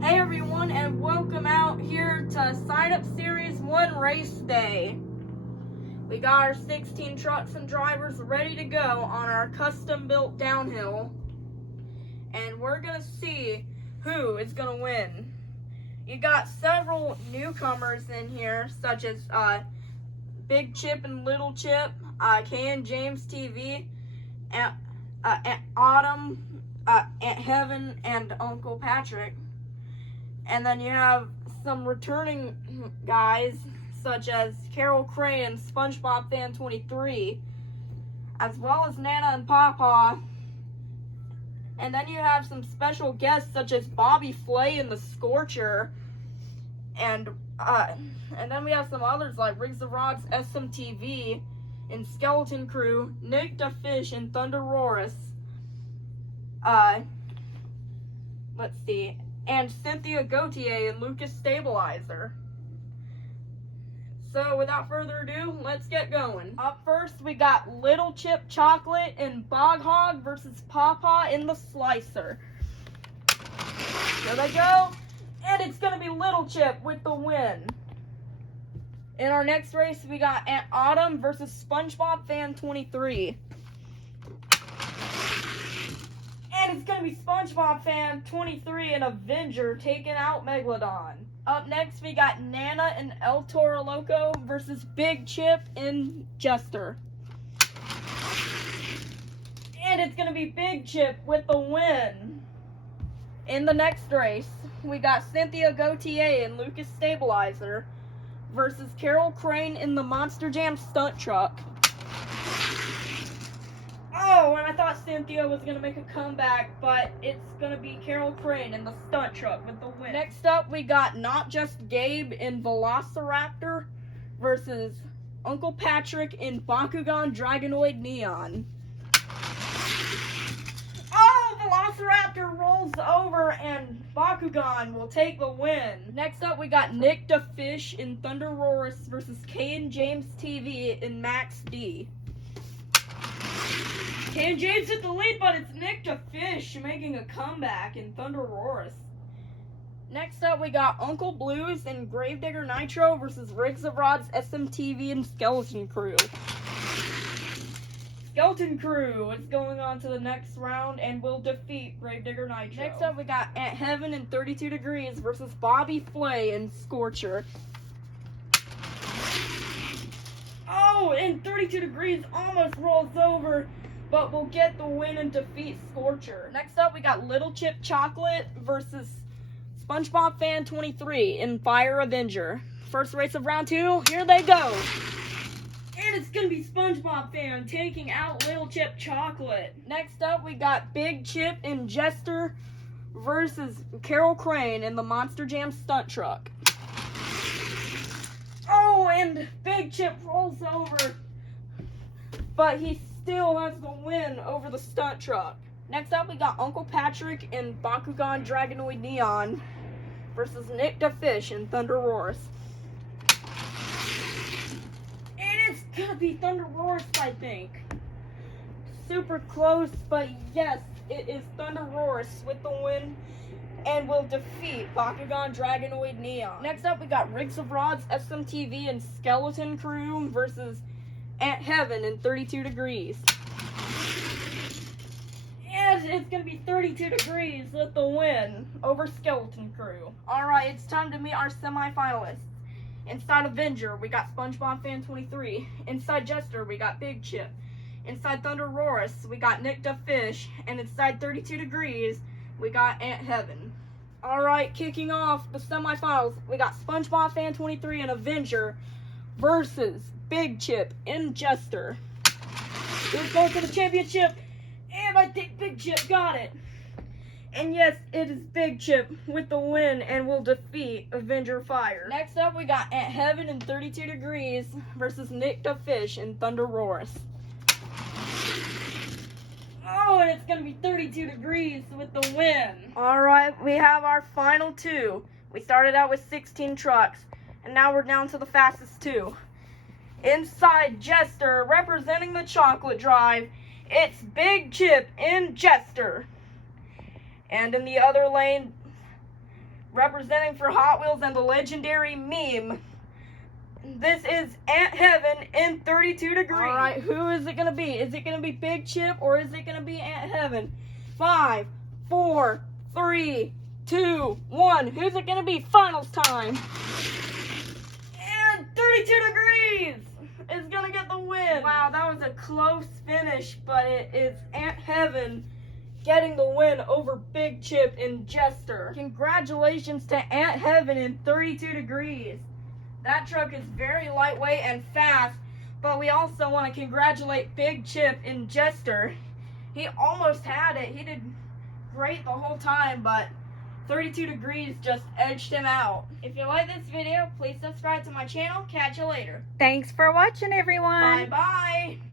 Hey everyone, and welcome out here to Sign Up Series 1 Race Day. We got our 16 trucks and drivers ready to go on our custom-built downhill. And we're going to see who is going to win. You got several newcomers in here, such as Big Chip and Little Chip, K and James TV, Aunt Autumn, Aunt Heaven, and Uncle Patrick. And then you have some returning guys, such as Carol Crane and SpongeBob Fan 23, as well as Nana and Papa. And then you have some special guests, such as Bobby Flay and the Scorcher. And then we have some others like Riggs of Rods, SMTV, and Skeleton Crew, Nick the Fish, and Thunder Roris. Let's see. And Cynthia Gautier and Lucas Stabilizer. So without further ado, let's get going. Up first, we got Little Chip Chocolate and Bog Hog versus Pawpaw in the Slicer. Here they go. And it's going to be Little Chip with the win. In our next race, we got Aunt Autumn versus SpongeBob Fan 23. And it's going to be SpongeBob Fan 23 and Avenger taking out Megalodon. Up next, we got Nana and El Toro Loco versus Big Chip and Jester. And it's going to be Big Chip with the win. In the next race, we got Cynthia Gautier and Lucas Stabilizer versus Carol Crane in the Monster Jam stunt truck. Oh, and I thought Cynthia was going to make a comeback, but it's going to be Carol Crane in the stunt truck with the win. Next up, we got Not Just Gabe in Velociraptor versus Uncle Patrick in Bakugan Dragonoid Neon. Oh, Velociraptor rolls over and Bakugan will take the win. Next up, we got Nick the Fish in Thunder Roris versus K and James TV in Max D. K and James hit the lead, but it's Nick the Fish making a comeback in Thunder Roris. Next up, we got Uncle Blues and Gravedigger Nitro versus Riggs of Rods, SMTV, and Skeleton Crew. Skeleton Crew is going on to the next round and will defeat Gravedigger Nitro. Next up, we got Aunt Heaven and 32 Degrees versus Bobby Flay and Scorcher. Oh, and 32 Degrees almost rolls over, but we'll get the win and defeat Scorcher. Next up, we got Little Chip Chocolate versus SpongeBob Fan 23 in Fire Avenger. First race of round 2, here they go. And it's going to be SpongeBob Fan taking out Little Chip Chocolate. Next up, we got Big Chip and Jester versus Carol Crane in the Monster Jam stunt truck. Oh, and Big Chip rolls over, but he still has the win over the stunt truck. Next up, we got Uncle Patrick in Bakugan Dragonoid Neon versus Nick the Fish in Thunder Roris. And it's gonna be Thunder Roris, I think. Super close, but yes, it is Thunder Roris with the win and will defeat Bakugan Dragonoid Neon. Next up, we got Riggs of Rods, SMTV, and Skeleton Crew versus Aunt Heaven in 32 Degrees. And it's going to be 32 Degrees with the win over Skeleton Crew. Alright, it's time to meet our semifinalists. Inside Avenger, we got SpongeBob Fan 23. Inside Jester, we got Big Chip. Inside Thunder Roris, we got Nick the Fish. And inside 32 Degrees, we got Aunt Heaven. Alright, kicking off the semifinals, we got SpongeBob Fan 23 and Avenger versus Big Chip and Jester. Who's going for the championship? And I think Big Chip got it. And yes, it is Big Chip with the win and will defeat Avenger Fire. Next up, we got Aunt Heaven in 32 Degrees versus Nick the Fish in Thunder Roris. Oh, and it's going to be 32 Degrees with the win. Alright, we have our final 2. We started out with 16 trucks, and now we're down to the fastest 2. Inside Jester, representing the Chocolate Drive, it's Big Chip and Jester. And in the other lane, representing for Hot Wheels and the legendary meme. This is Ant Heaven in 32 degrees. All right, who is it going to be? Is it going to be Big Chip or is it going to be Ant Heaven? 5, 4, 3, 2, 1. Who's it going to be? Finals time. And 32 degrees is going to get the win. Wow, that was a close finish, but it is Ant Heaven getting the win over Big Chip and Jester. Congratulations to Ant Heaven in 32 degrees. That truck is very lightweight and fast, but we also want to congratulate Big Chip and Jester. He almost had it. He did great the whole time, but 32 degrees just edged him out. If you like this video, please subscribe to my channel. Catch you later. Thanks for watching, everyone. Bye-bye.